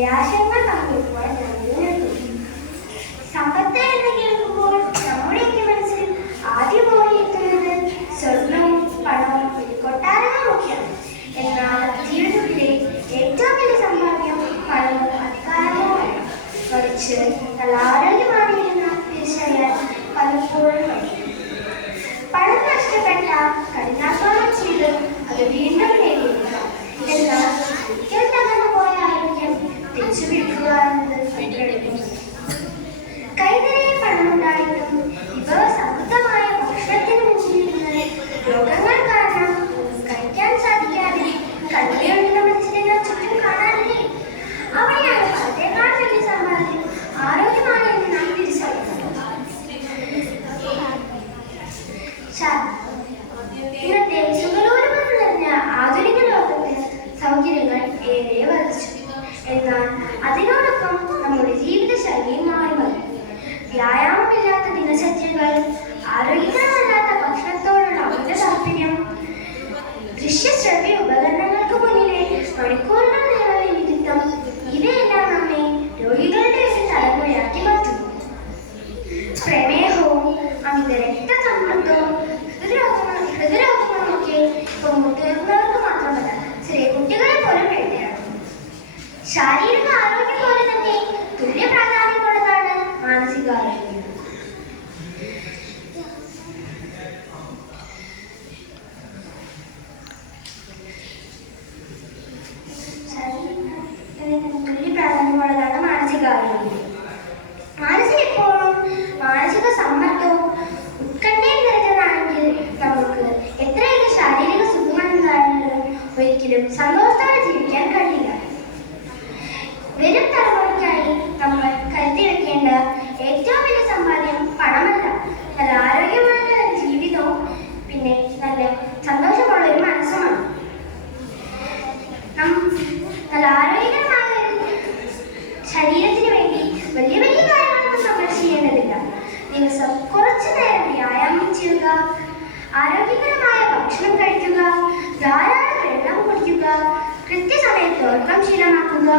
നിരാശങ്ങൾ പങ്കുവെക്കുവാൻ ഞാൻ നിൽക്കുന്നു. സമ്പത്ത് എന്ന് കേൾക്കുമ്പോൾ നമ്മുടെയൊക്കെ മനസ്സിൽ ആദ്യം ഓടിയെത്തുന്നത് സ്വർണവും പണവും കൊട്ടാരങ്ങളുമൊക്കെയാണ്. എന്നാൽ ജീവിതത്തിലെ ഏറ്റവും വലിയ സമ്പാദ്യം പണവും അധികാരവുമാണ്. മറിച്ച് നല്ല ആരോഗ്യമാണിരുന്ന തിരിച്ചറിയാൻ പലപ്പോഴും കഴിയും. പണം നഷ്ടപ്പെട്ട കഠിനാധ്വാനം ചെയ്ത് അത് വീണ്ടും നേടിയെടുക്കുക. എന്നാൽ ഒരിക്കൽ തകർന്നു പോയ ആരോഗ്യം തിരിച്ചുപിടിക്കുക എന്നത് കൈ നിറയെ പണമുണ്ടായിട്ടും വിഭവസമൃദ്ധമായ ഭക്ഷണത്തിന് മുന്നിലിരുന്ന് രോഗങ്ങൾ കാരണം കഴിക്കാൻ സാധിക്കാതെ കണ്ണുകളുടെ മനുഷ്യനെ ചുറ്റും കാണാറില്ലേ? അവിടെയാണ് പലതേക്കാൾ വലിയ സമ്പാദ്യം ആരോഗ്യമാണ് എന്ന് നാം തിരിച്ചറിയുന്നത്. ഇന്നത്തെ സുഖലോലം നിറഞ്ഞ ആധുനിക ലോകത്ത് സൗകര്യങ്ങൾ ഏറെ വർദ്ധിച്ചു. എന്നാൽ അതിനോടൊപ്പം നമ്മുടെ ജീവിതശൈലിയും മാറി വന്നു. വ്യായാമമില്ലാത്ത ദിനചര്യകൾ, ആരോഗ്യകരമല്ലാത്ത ഭക്ഷണത്തോടുള്ള അമിത താല്പര്യം, ദൃശ്യശ്രവ്യ ഉപകരണങ്ങൾക്ക് മുന്നിലെ മണിക്കൂറുകൾ നേരെ ഇരുത്തം, ഇവയെല്ലാം നമ്മെ രോഗികളുടെ ഒരു തലമുറയാക്കി മാറ്റുന്നു. പ്രമേഹവും അമിത രക്തസമ്മർദ്ദവും ഹൃദയരോഗങ്ങളുമൊക്കെ ഇപ്പോൾ മുതിർന്നവർക്ക് മാത്രമല്ല, ചെറിയ കുട്ടികളെ പോലും വേണ്ടിയാണ്. ശാരീരിക ആരോഗ്യം പോലെ തന്നെ തുല്യ പ്രാധാന്യമുള്ളതാണ് മാനസികാരോഗ്യം. മനസ്സിൽ എപ്പോഴും മാനസിക സമ്മർദ്ദവും ഉത്കണ്ഠയും നിറഞ്ഞതാണെങ്കിൽ നമുക്ക് എത്രയൊക്കെ ശാരീരിക സുഖങ്ങളുണ്ടായാലും ഒരിക്കലും സന്തോഷത്തോടെ ജീവിക്കാൻ കഴിയില്ല. വരും തലമുറയ്ക്കായി നമ്മൾ കരുതി വെക്കേണ്ട ഏറ്റവും വലിയ സമ്പാദ്യം പണമല്ല, നല്ല ആരോഗ്യമായ ജീവിതവും പിന്നെ നല്ല സന്തോഷമുള്ള ഒരു മനസ്സുമാണ്. നല്ല ആരോഗ്യകരമായ ശരീരത്തിന് വേണ്ടി വലിയ വലിയ കാര്യങ്ങളൊന്നും നമ്മൾ ചെയ്യേണ്ടതില്ല. ദിവസം കുറച്ചു നേരം വ്യായാമം ചെയ്യുക, ആരോഗ്യകരമായ ഭക്ഷണം കഴിക്കുക, ധാരാളം വെള്ളം കുടിക്കുക, കൃത്യസമയത്ത് ഉറക്കം ശീലമാക്കുക,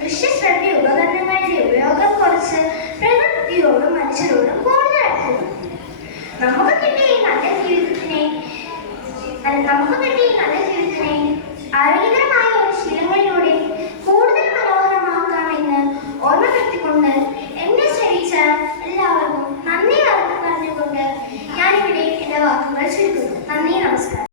ദൃശ്യശ്രവ്യ ഉപകരണങ്ങളുടെ ഉപയോഗം കുറച്ച് പ്രകൃതിയോടും മനുഷ്യരോടും കൂടുതൽ അടുക്കുക. നമുക്ക് കിട്ടിയ ഈ നല്ല ജീവിതത്തിനെ ആരോഗ്യകരമായ ഒരു ശീലങ്ങളിലൂടെ കൂടുതൽ മനോഹരമാക്കാമെന്ന് ഓർമ്മപ്പെടുത്തിക്കൊണ്ട് എന്നെ ശ്രമിച്ച എല്ലാവർക്കും നന്ദി പറഞ്ഞുകൊണ്ട് ഞാനിവിടെ എൻ്റെ വാക്കുകൾ ചുരുക്കുന്നു. നന്ദി, നമസ്കാരം.